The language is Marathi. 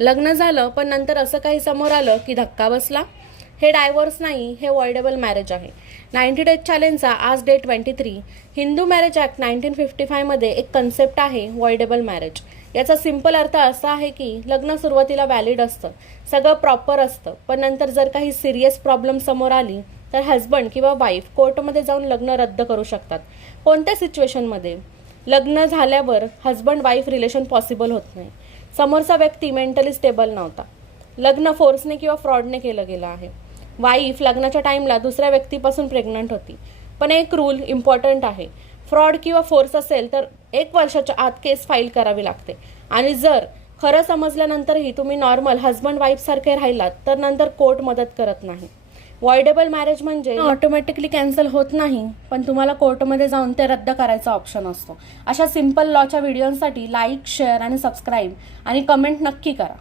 लग्न झालं पण नंतर असं काही समोर आलं की धक्का बसला, हे डायव्होर्स नाही, हे वॉइडेबल मॅरेज आहे. 90 डेज चॅलेंजचा आज डे 23. हिंदू मॅरेज ॲक्ट 1955मध्ये एक कन्सेप्ट आहे वॉइडेबल मॅरेज. याचा सिंपल अर्थ असा आहे की लग्न सुरुवातीला व्हॅलिड असतं, सगळं प्रॉपर असतं, पण नंतर जर काही सिरियस प्रॉब्लेम समोर आली तर हजबंड किंवा वाईफ कोर्टमध्ये जाऊन लग्न रद्द करू शकतात. कोणत्या सिच्युएशनमध्ये? लग्न झाल्यावर हजबंड वाईफ रिलेशन पॉसिबल होत नाही, समोरचा व्यक्ती मेंटली स्टेबल नव्हता, लग्न फोर्सने किंवा फ्रॉडने केलं गेलं आहे, वाईफ लग्नाच्या टाईमला दुसऱ्या व्यक्तीपासून प्रेग्नंट होती. पण एक रूल इम्पॉर्टंट आहे, फ्रॉड किंवा फोर्स असेल तर 1 वर्षाच्या आत केस फाईल करावी लागते. आणि जर खरं समजल्यानंतरही तुम्ही नॉर्मल हजबंड वाईफ सारखे राहिलात तर नंतर कोर्ट मदत करत नाही. वॉइडेबल मॅरेज म्हणजे ऑटोमॅटिकली कॅन्सल होत नाही, पण तुम्हाला कोर्टमध्ये जाऊन ते रद्द करायचा ऑप्शन असतो. अशा सिंपल लॉच्या व्हिडिओसाठी लाईक, शेअर आणि सबस्क्राईब आणि कमेंट नक्की करा.